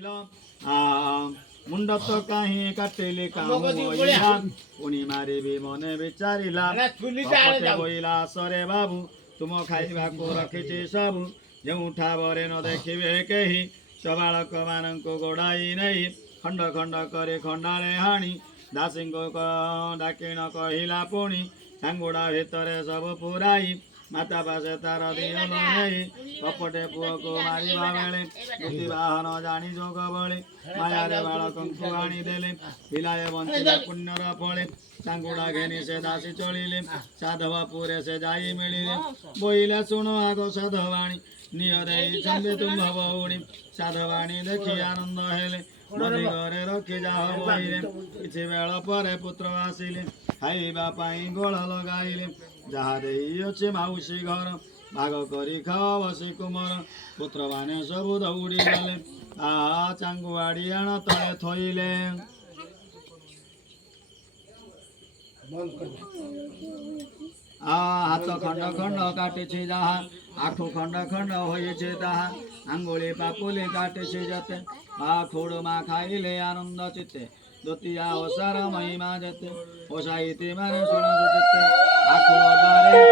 কহিল মুন্ড তো কাহি কাটিলি কামু বইলা পুনি মারিবি মনে বিচারিলা কপটে বইলা সরে বাবু ତୁମ ଖାଇବାକୁ ରଖିଛି ସବୁ ଯେଉଁଠା ବରେ ନ ଦେଖିବେ କେହି ସବାଳକମାନଙ୍କୁ ଗୋଡ଼ାଇ ନେଇ ଖଣ୍ଡ ଖଣ୍ଡ କରି ଖଣ୍ଡାରେ ହାଣି ଦାସୀଙ୍କୁ ଡାକିଣ କହିଲା ପୁଣି ଚାଙ୍ଗୁଡ଼ା ଭିତରେ ସବୁ ପୁରାଇ ମାତା ପାଶେ ତାର ଦିଅନ ନେଇ କପଟେ ପୁଅକୁ ମାରିବା ବେଳେ ମୃତ୍ୟୁ ବାହନ ଜାଣି ଯୋଗ ବଳେ ମାୟାରେ ବାଳକଙ୍କୁ ଆଣିଦେଲେ ପିଲାଏ ବଞ୍ଚିଲେ ପୁଣ୍ୟର ଫଳେ ଚାଙ୍ଗୁଡ଼ା ଘେନି ସେ ଦାସୀ ଚଳିଲେ ସାଧବପୁରେ ସେ ଯାଇ ମିଳିଲେ ବୋଇଲେ ଶୁଣ ଆଗ ସାଧବାଣୀ ନିଅ ଦେଇଛନ୍ତି ତୁମ୍ଭ ଭଉଣୀ ସାଧବାଣୀ ଦେଖି ଆନନ୍ଦ ହେଲେ ନଦୀ ଘରେ ରଖି ଯାହ ବହିଲେ କିଛି ବେଳ ପରେ ପୁତ୍ର ଆସିଲେ ଖାଇବା ପାଇଁ ଗୋଳ ଲଗାଇଲେ ଯାହା ଦେଇଅଛି ମାଉସୀ ଘର ଭାଗ କରି ଖାଅ ବସି କୁମର ପୁତ୍ରମାନେ ସବୁ ଦୌଡ଼ି ଗଲେ ଚାଙ୍ଗୁଆଡ଼ି ଆଣ ତଳେ ଥୋଇଲେ ହାତ ଖଣ୍ଡ ଖଣ୍ଡ କାଟିଛି ଯାହା ଆଖୁ ଖଣ୍ଡ ଖଣ୍ଡ ହୋଇଛି ତାହା ଆଙ୍ଗୁଳି ପାପୁଲି କାଟିଛି ଯେତେ ଖୁଡ଼ୁମା ଖାଇଲେ ଆନନ୍ଦ ଚିତ୍ତେ ଦ୍ୱିତୀୟା ଓଷାର ମହିମା ଯେତେ ଓଷାଇତି ମାନେ ଶୁଣନ୍ତୁ ଯେତେ ଆଖୁ ଅଦାରେ